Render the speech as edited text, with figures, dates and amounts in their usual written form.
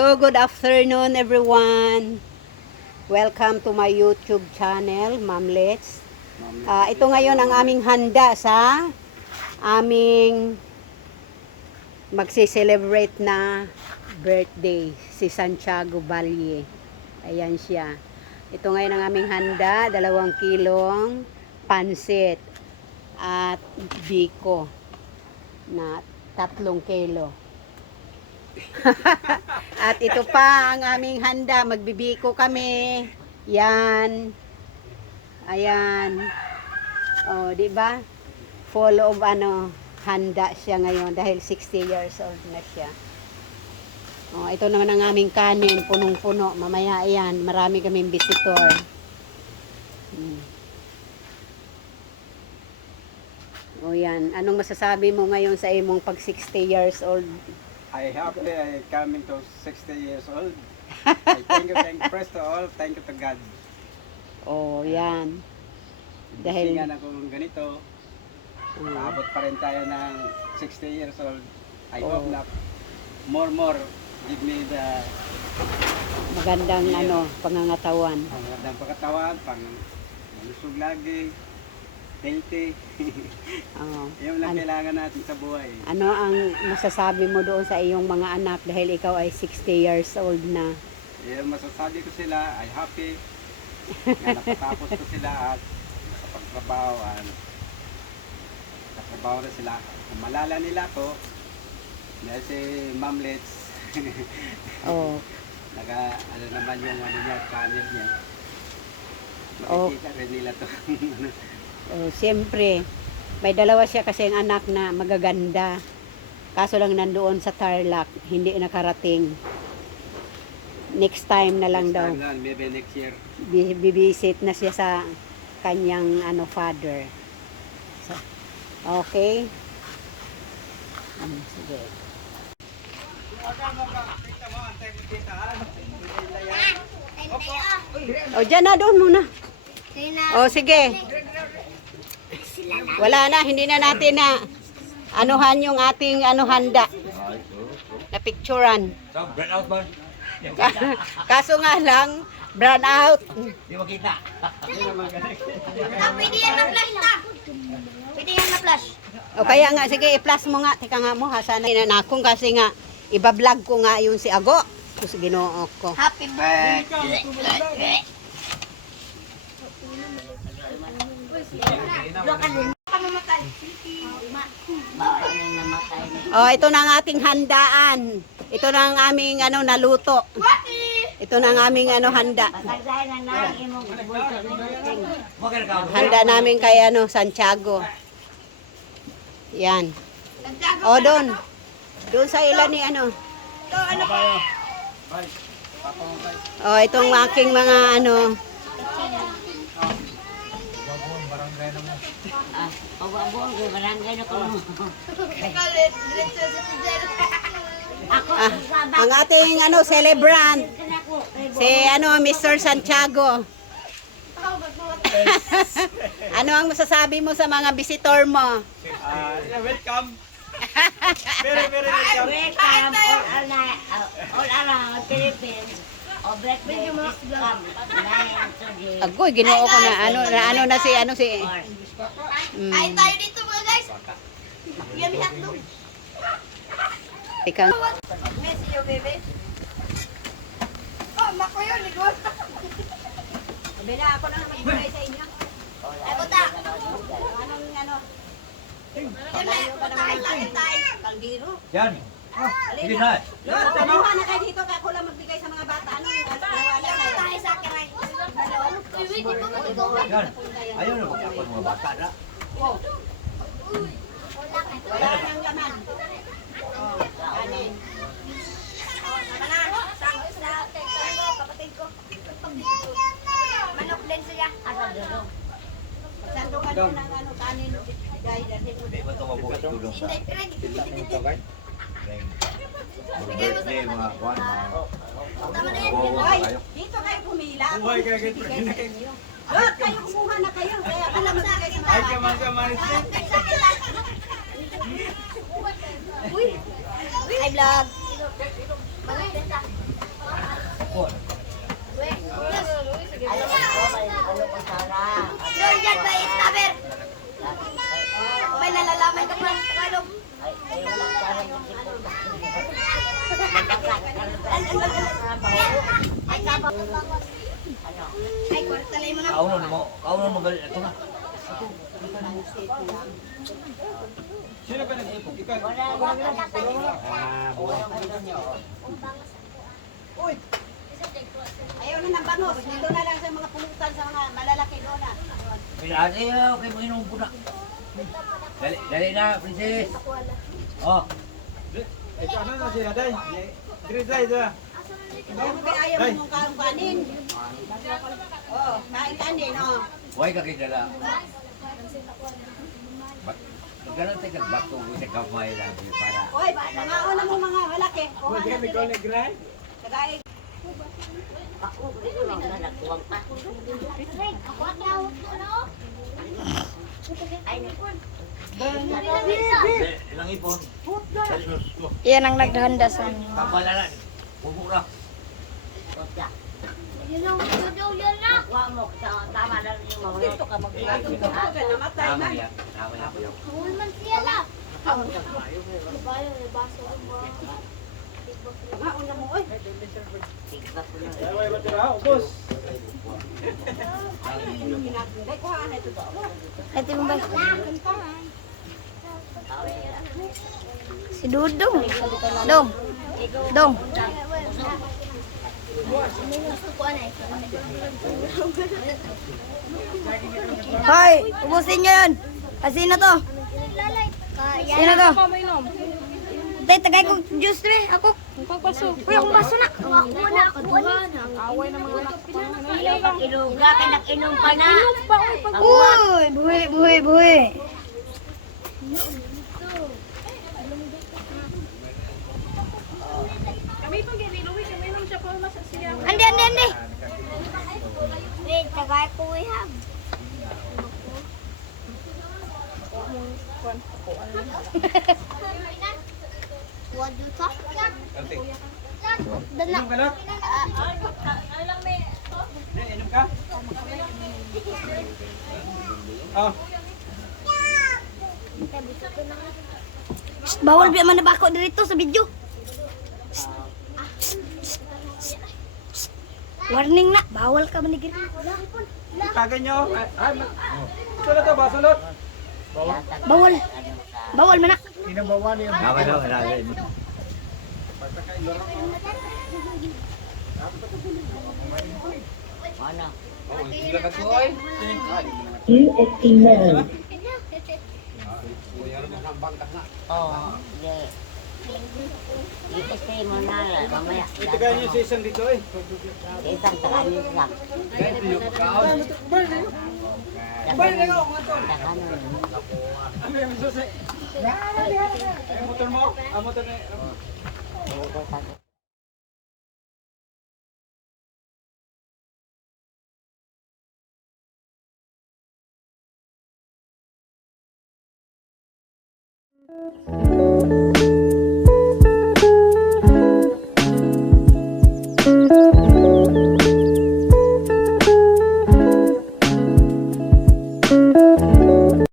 Hello, good afternoon everyone. Welcome to my YouTube channel, Mamlets. Ito ngayon ang aming handa sa aming magsi-celebrate na birthday, si Santiago Valle. Ayan siya. Ito ngayon ang aming handa, 2 kilong pansit at biko na 3 kilo. At ito pa ang aming handa, magbibiko kami. Yan. Ayan. Oh, di ba? Full of handa siya ngayon dahil 60 years old na siya. Oh, ito naman ang aming kanin, punong-puno. Mamaya ayan, marami kaming visitor. Oh, yan. Anong masasabi mo ngayon sa imong pag 60 years old? I happy I coming to 60 years old. I thank praise to all, thank you to God. Oh, yan. Dahil Singan ako ng ganito, paabot pa rin tayo ng 60 years old. I hope na more give me the magandang pangangatawan. magandang pagkatawan, pang malusog lagi, healthy. Yung lang kailangan natin sa buhay. Ano ang masasabi mo doon sa iyong mga anak dahil ikaw ay 60 years old na? Yung masasabi ko sila, I happy na napatapos ko sila at sa pagtrabaho. Katrabaho na sila. Kung malala nila ko, dahil si Mamlets, ano naman yung niya, channel niya. Makikita rin nila to. Siyempre, may 2 siya kasi ang anak na magaganda. Kaso lang nandoon sa Tarlac, hindi nakarating. Next time na lang daw. Next time na, maybe next year. Bibisit na siya sa kanyang father. So, okay? Sige. O, dyan na, doon muna. O, sige. Wala na, hindi na natin na anuhan yung ating handa. Na picturean. Kaso nga lang, brown out. Di makita. Pwede yan na-flash na. Pwede yan na-flash. O kaya nga, sige, i-plus mo nga. Teka nga mo, hasana inanakong kasi nga, iba-vlog ko nga yung si Ago. Tapos ginoo ko. Happy birthday. O, ito na ang ating handaan. Ito na ang aming naluto. Ito na ang aming handa. Handa namin kay Santiago. Yan. O, doon. Doon sa ilan ni O, itong aking mga ang ating celebrant. Si Mr. Santiago. Ano ang masasabi mo sa mga visitor mo? Welcome. Very welcome. Welcome all around Philippines. Birthday is come. Agoy, ginoo ko na na si Kain tayo dito mga guys. Yummy hotdog. Ikaw. Miss you, baby. Oh, mako yun. Ligod. Bila ako na magbigay sa inyo. Ay, buta. Anong Yan na, tayo. kaldero? Yan. Sige na. Kumuha na kayo dito, ako lang magbigay sa mga bata. Tayo sa akin. Uy, wait, di ba mag-go? Yan. Ayaw na mag-apon mga bata na. Wala nang laman. Kanin. Kapatid ko. Manok din siya. Sando ka doon ng kanin. Dahil mo. Hindi ba ito mabuhay tulong sa birthday mga kwan? Tama na yan. Hoy, dito kayo pumila. Buhay kayo kayo. Look, kayo kumuha na kayo. Kaya alam mo sa akin sa Ay, mga kamang Uy! Hi vlog! Manok din siya. Ay, kwartalay mo na. Kaunon mo galit ito na. Sino ba nag-ipog? Ikaw? Ayaw na ng bangus. Dito na lang sa mga pulutan sa mga malalaki doon na. Pinati, okay, mag-inom po na. Dali na, princess. Oh, Ito ano na siya, day? Dire, day, day. Ayaw mo mong kanin. Oh, kain kanin, oh. huwag ka kinala. Magkaroon tayo nagbato ko sa kamay lang para. Oy, nangaon mo mga malaki. Kuha na sila. nag-grind? Tagay. Ilang ipon. Jesus ko. Yan ang naghanda sa inyo. Kapalaran. Bubuk na. Yun ang video yan na. Dito ka magbuhat. Ito ka namatay na. Tama yan. Tama yan. Hawal man siya lang. Nangaon na mo, oy. Daway ba tira? Ubos. Day, kuha na ito. Ito mo ba? Si Dudong. Dong. Dong. Hoy, ubusin nyo yun. Sino to? Sino to? Tay, tagay ko juice to eh. Ako. Uy, akong baso na. Ako na, ako na. Away na mga anak. Iluga ka nag-inom pa na. Uy, buhi, buhi, buhi. Andi, andi, andi. Wait, tagay ko iham. Wado ka? Dala. Inom ka na? Hindi, inom ka? Oh. Bawal biya man na bako dito sa video. Warning na, bawal ka manigir. Tagay nyo. Ay, ito na to, basalot. Bawal. Bawal man na. Tama daw. Tama. Oh, hindi lang ito, oy. Itagay nyo sa isang dito, eh. Balik na ako, motor. Ano yung susi? Ay, motor mo? Ah, motor na. Thank you.